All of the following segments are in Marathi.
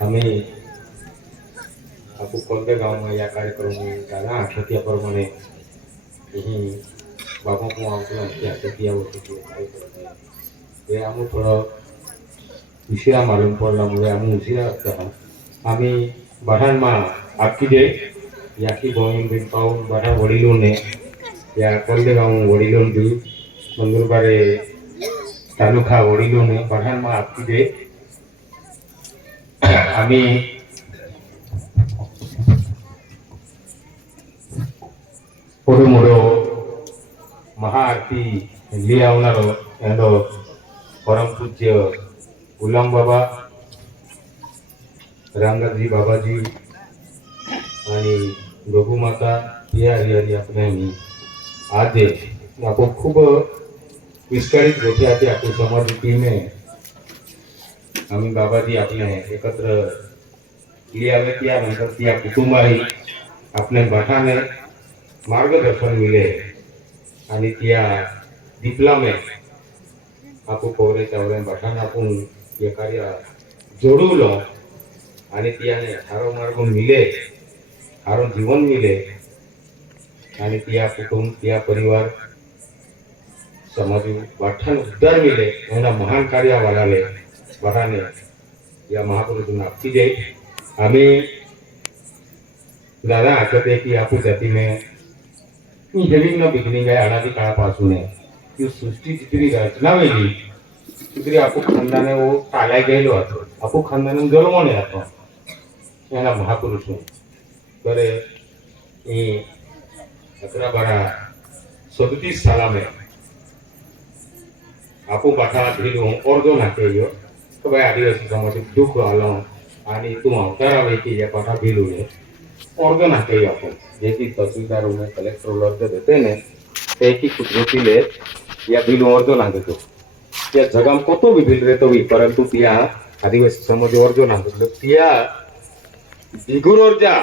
आम्ही कोणत्या गावामध्ये या कार्यक्रम झाला आठवत्याप्रमाणे ही बाबा आमच्या आठवत्या होती कार्यक्रम ते आम्ही थोडं उशिरा मालूम पडल्यामुळे आम्ही उशिरा असता आम्ही बढाणमा आपकी दे याकी गोविंद बिन पाहून बढा वडिलोने या कोणत्या गाव वडिलोन बी मंगळवारे तालुका वडिलोने बढाणमा आपकी दे आम्ही पुढे मोडो महाआरती लिहावणारो एंडो परम पूज्य गुलाम बाबा रामदासजी बाबाजी आणि गगू माता या हरिहरी आपल्या आज आपण खूप विस्तारित गोष्टी आधी आपण समाज टीमने आम्ही बाबाजी आपले एकत्र लिहावे त्यानंतर त्या कुटुंबाही आपल्या बाठाने मार्गदर्शन मिले आणि त्या डिप्लोमे आपण पोरे चौरे बाठाने आपण हे कार्य जोडवलो आणि त्याने हारो मार्ग मिले हारो जीवन मिले आणि त्या कुटुंब त्या परिवार समाज बाठाने उद्धार मिले एवढा महान कार्य वाढाले बढाने या महापुरुषांना आपकी जय आम्ही दादा आठवते की आपण जातीने हिलिंग बिगिनिंग आहे अनादी काळापासून आहे की सृष्टी जितनी रचना वेगळी तितरी आपण खानदाने वो टाळ्या गेलो होतो आपण खानदाने जन्मून येतो याला महापुरुष तर 11-12-37 साला में आपू पाठा भिलो अर्जो नाके यो तो भाई आदिवासी समाज दुख आलो आणि तू अवतारा वेकी या पाठा भिलूने अर्जो नाके आपण जे की तहसीलदार उन्हें कलेक्टर अर्ज देते ने ते की कुदरती ले या बिलो अर्जो ना देतो या जगाम कोतो भी बिल रहतो भी परंतु त्या आदिवासी समाज अर्जो ना देतो त्या बिगुर अर्जा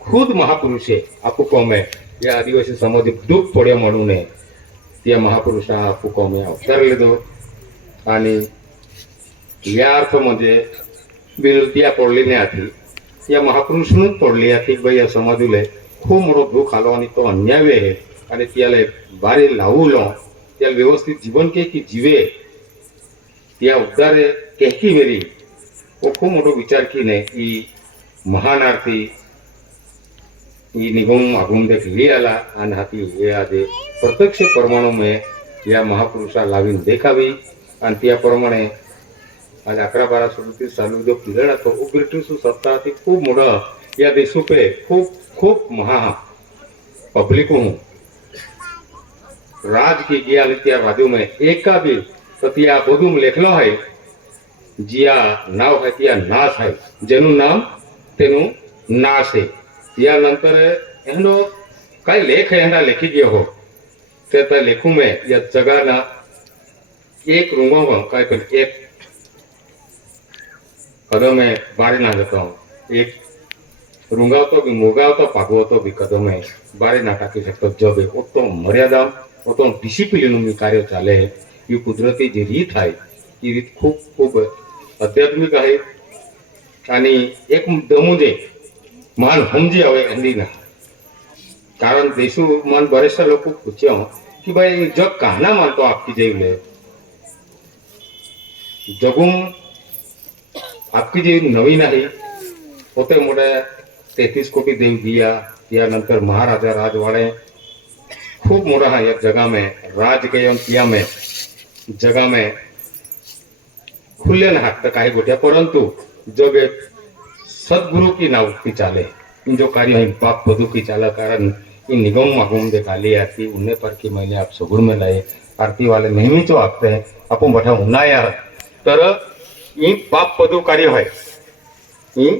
खुद महापुरुष है आपको कौम है या आदिवासी समाज दुख पड़े म्हणून त्या महापुरुषा आपको कौम है अवतार ले दो आणि या अर्थ म्हणजे बिल त्या पडली नाही आधी या महापुरुषनच पडली आधी बाई या समाजले खूप मोठो दुःख आलो आणि तो अन्याय आहे आणि त्याला बारे लावलो त्याला व्यवस्थित जीवन के की जीवे त्या उद्धारे केकी मेरी वो खूप मोठो विचार की नाही की महान आरती ही निगम आगुम देख लियाला आणि हाती हे आदे प्रत्यक्ष परमाणु में या महापुरुषा लावीन देखावी आणि त्याप्रमाणे आज 11-12-37 साल जो पिलड़ तो ब्रिटिश सत्ता थी खूब मोड़ा या देशों पे खूब खूब महा पब्लिक हूँ राज की गया त्या राज्यों में एक का भी तो त्या बधुम लेखलो है जिया नाव है त्या नाश है जेनु नाम तेनु नाश है त्या नंतर एनो काय लेख है एंडा लेखी गयो हो ते त्या लेखू में या जगाना एक रुंगो काय पण एक कदम है बारे ना देता हूँ एक रुंगावतो भी मुगावतो पागवतो भी कदम है बारे ना टाकी सकतो जब है वो मर्यादा वो डिसिप्लिन में कार्य चाले है ये कुदरती जी रीत है ये रीत खूब खूब आध्यात्मिक है आणि एक दमुजे मान समजी हवे हिंदी ना कारण देशू मन बरेचसे लोक पूछे कि भाई जग कहना मानतो आपकी जेवले जगून आपकी जी नवीन आहे होते मोठे 33 कोटी देव दिया त्यानंतर महाराजा राजवाड़े खूब मोड़ा है एक जगह में राज गए किया में जगह में खुले न हाथ तक काही गोटिया परंतु जब एक सदगुरु की नाव की चाले इन जो कार्य है बाप बधु की चाला कारण इन निगम मागूम देखा ले आती उन्हें पर की मैंने आप सगुण में लाए आरती वाले नेहमी जो आते हैं अपन बैठा उन्हाया तर ही बाप पदू कार्य है ही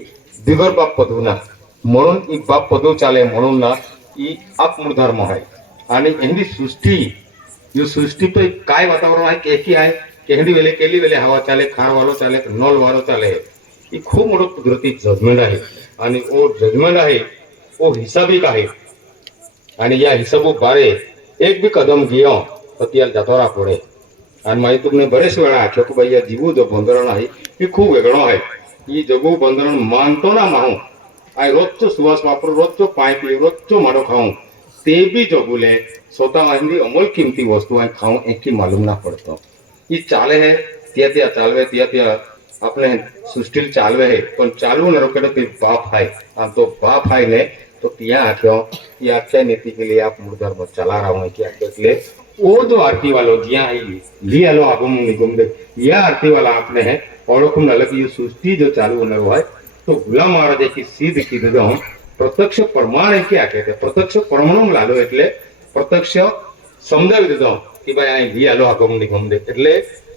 बिगर बाप पदू ना म्हणून ही बाप पदू चाले म्हणून ना ही आत्म धर्म है आणि हिंदी सृष्टि ये सृष्टि तो काय वातावरण है केकी है केहडी वेले केली वेले हवा चाले खार वालो चाले नॉल वालो चाले ही खूप मोठं कुदरती जजमेंट आहे आणि ओ जजमेंट आहे ओ हिसाबिक आहे आणि या हिसाबो बारे एक भी कदम घेयो तर त्याला जातोरा पडे आणि माहिती तुमने बरेच वेळा आठवतो बाई या जीव जो बंदरण आहे ही खूप वेगळं आहे ही जगू बंधन मानतो ना माहू आय रोजचो सुवास वापरू रोजचो पाय पिऊ रोजचो माडो खाऊं ते भी जगूले स्वतः माहिती अमोल किमती वस्तु आय खाऊं एक की मालूम ना पड़तो ये चाले है त्या चालवे त्या अपने सृष्टि चालवे है पण चालू न रोके तो बाप है हम तो बाप है ने तो क्या आख्यो ये आख्या नीति के लिए आप मुर्दार में चला रहा हूँ क्या इसलिए वो जो आरती वालों जिया ली आलो आगम निगम दे यह आरती वाला आपने है और अलग ये सृष्टि जो चालू होने हुआ है तो गुलाम महाराज की सीध की दे प्रत्यक्ष प्रमाण क्या कहते प्रत्यक्ष प्रमाण लालो એટલે પ્રત્યક્ષ સમજાવી દીધો કે ભાઈ અહીં વી આલો આગમ નિગમ દે એટલે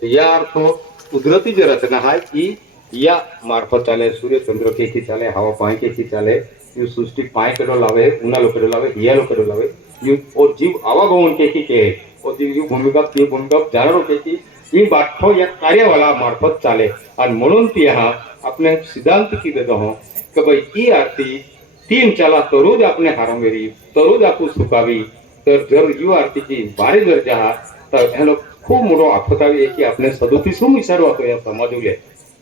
યા અર્થો કુદરતી જે રચના હોય ઈ યા મારફત ચાલે સૂર્ય ચંદ્ર કે ચાલે હવા પાણી કે ચાલે ये सृष्टि पाए करो लावे उना लो करो लावे हिया लो करो लावे ये और जीव आवागमन के और जीव यू भूमिका ते भूमिका जानो के की ये बाठो या कार्य वाला मार्फत चाले और म्हणून ती हा अपने सिद्धांत की देतो हो कि भाई ई आरती तीन चला तरुज अपने हारमेरी तरुज आपू सुकावी तर जर यू आरती की बारे जर जहा तर हेलो खूब मोटो आफत आवी की अपने सदोती શું વિચારવા તો या समजू ले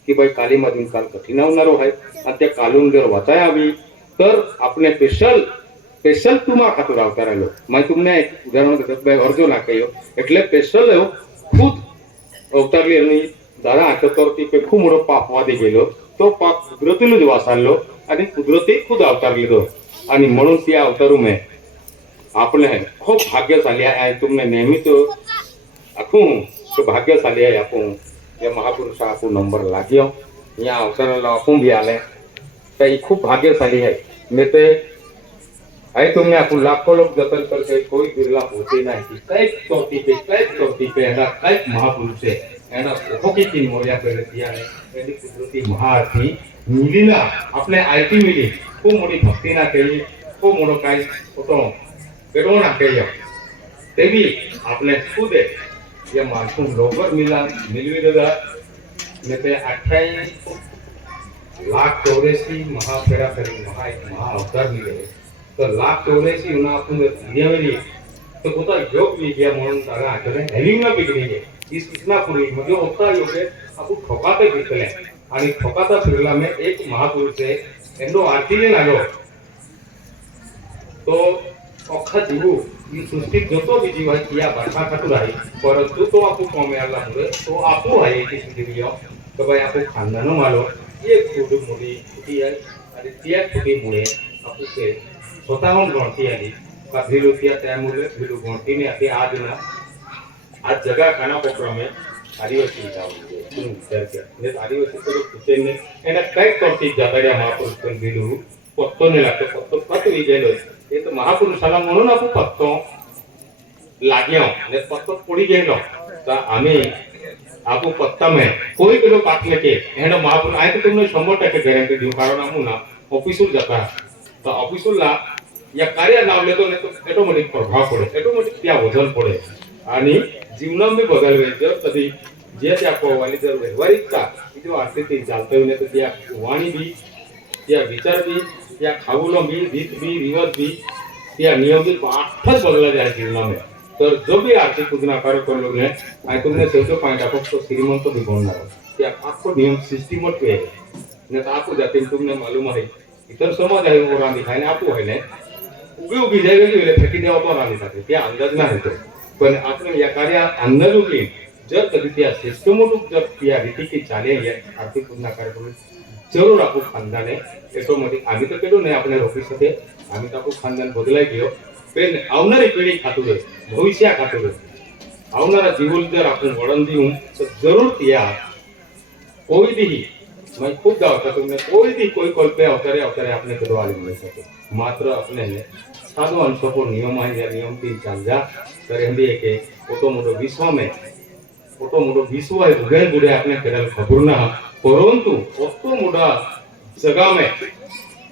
की भाई काली माजून काल कठीण આવનારો હોય અને તે કાલુન જર વચાય આવી तर आपने स्पेशल तुमा खातर आवता रहेलो मैं तुमने उदाहरण भाई अर्जो ना कहो એટલે स्पेशल खुद अवतारली दादा आठवती पे खूब मोटो पाप वादी गेलो तो पाप कुदरतीलू ज वासारलो आणि कुदरती खुद अवतार लीधो आणि म्हणून त्या अवतारू में आपने खूब भाग्यशाली आहे तुमने नेहमी तो आखू तो भाग्यशाली आहे आपू ये महापुरुष आपू नंबर लाग्यो यहाँ अवसर आपू भी आले तो खूब भाग्यशाली है नहीं तो आई तुमने आपको लाखों लोग जतन करके कोई बिरला होती नहीं कई चौथी पे है ना कई महापुरुष है ना होकी की मोरिया पे दिया है यदि कुदरती महाआरती मिली ना अपने आईटी मिली खूब मोटी भक्ति ना कही खूब मोटो काई फोटो पेड़ो ना कही ते भी आपने खुद ये मानसून लोगर मिला मिलवी दादा ने पे 28 लाख 84 महापेरा करी महा अवतार मिले तो लाख 84 उन्हें अपन दिया मेरी तो कुता योग भी गया मोहन तारा आचरण हेलिंग ना बिगड़ी गए इस कितना पूरी मतलब होता योग है आपको ठोकाते बिकले आणि ठोकाता फिरला में एक महापुरुष है एंडो आरती ने लागो तो अखा जीवू ये सृष्टि जो तो भी जीव है किया बाठा खातुर आई परंतु तो आपको कौमे अल्लाह मुरे तो आपको है एक स्थिति दियो तो भाई आपको खानदानो मालो ये खूब मोटी छुट्टी है आणि त्या छुट्टीमुळे आपले स्वतःहून गणती आली का भिलू त्या मुले भिलू गणतीने आधी आज ना आज जगा खाना प्रोग्रामे आदिवासी जाऊंगे विचार किया ने आदिवासी तो कुछ ने एना काय करती जाताड्या महापुरुष भिलू पत्तो ने लागतो पत्तो कत विजेलो ये तो महापुरुषाला म्हणून आपण पत्तो लाग्यो ने पत्तो पडी गेलो तर आम्ही आपको पत्ता में कोई भी लोग काटने के हेड महापुरुष आए तो तुमने 100% गारंटी दी कारण आमू ना ऑफिसुल जाता तो ऑफिसुल ला या कार्य नाव लेतो ने तो ऑटोमेटिक प्रभाव पडे ऑटोमेटिक त्या वजन पडे आणि जीवन भी बदलवे जर कधी जे त्या पोवाली जर व्यवहारिकता जो असते ते चालते ने तो त्या वाणी भी त्या विचार भी त्या खावलो भी रीत भी रिवाज भी त्या नियम भी आठच बदला जाए जीवन में तर जो भी आर्थिक पूजना कार्य कर लोग ने आई तुमने सोचो पॉइंट आपको तो श्रीमंत भी बनना है आपको नियम सिस्टम मत पे ने आपको जाते तुमने मालूम है इतर समाज आहे वो रांधी खाने आपको है ने उगी जाएगा कि फेंकी देवा तो रांधी खाते त्या अंदाज ना होतो पण आपण या कार्य अंदाज उगी जर कधी त्या सिस्टम जर त्या रीति की चाले या आर्थिक पूजना कार्य करून जरूर आपको खानदाने ऑटोमेटिक आम्ही तो केलो नहीं अपने ऑफिस से आम्ही तो आपको खानदान बदलाई गयो पेन आवनारी पेढ़ी खातुर भविष्य खातुर आवनारा जीवन जर आपण वळण देऊ तो जरूर त्या कोई भी मैं खूब दावता तुमने कोई भी कोई कल्पे अवतारे अपने कदो आली मिल सके मात्र अपने ने साधु अंशों को नियम है या नियम की चल जा करे हम भी के ओटो मोटो विश्व है बुढ़े बुढ़े अपने केरल खबर ना परंतु ओटो मोटा जगह में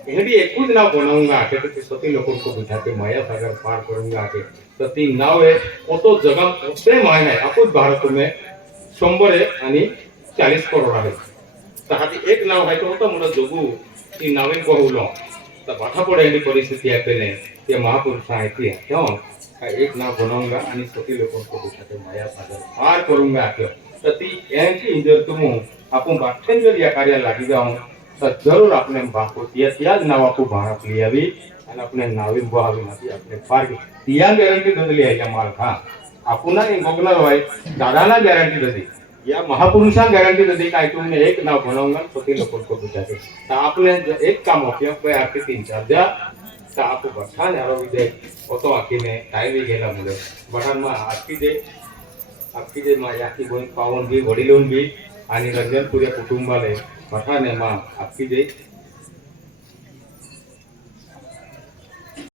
यदि एक कुछ नाव बनाऊंगा आके तो सती लोगों को बिठा के माया सागर पार करूंगा आके तो तीन नाव है ओटो जगह उतने मायने है आपको भारत में 100 है आणि 40 करोड़ आहे तहाती एक नाव है तो होता मोटा जोगू ती नावेन को हुलो तर बाठा पडे एनी परिस्थिती आहे ने ते महापुरुष आहे ती क्यों एक नाव बनवूंगा आणि सती लोगों को दिखाते माया सागर पार करूंगा आख्यो तर ती यांची जर तुम्ही आपण बाटलेन जर या कार्याला लागी जाऊं तर जरूर આપણે બાપો ત્યાં જ નાવ આખું ભાણપ લઈ આવી અને આપણે નાવી બહાવી નથી આપણે પાર ત્યાં ગેરંટી દલી ह्याच्या मालका आपणा बघणार હોય दादाला गॅरंटी दली या महापुरुषा गॅरंटी दली काय तुम्ही एक नाव बनवणार सती लोगों को दिखाते तर आपले एक काम होते पे आपले 3-4 द्या तर आपण बठान यारो विदे ઓતો આખીને ટાઈમે ગયેલા મુલે બઠાનમાં આખી જે માં આખી બોઈ પાવન બી વડીલોન બી आणि रंजनपुऱ्या कुटुंबाला बठाने मा आखी जे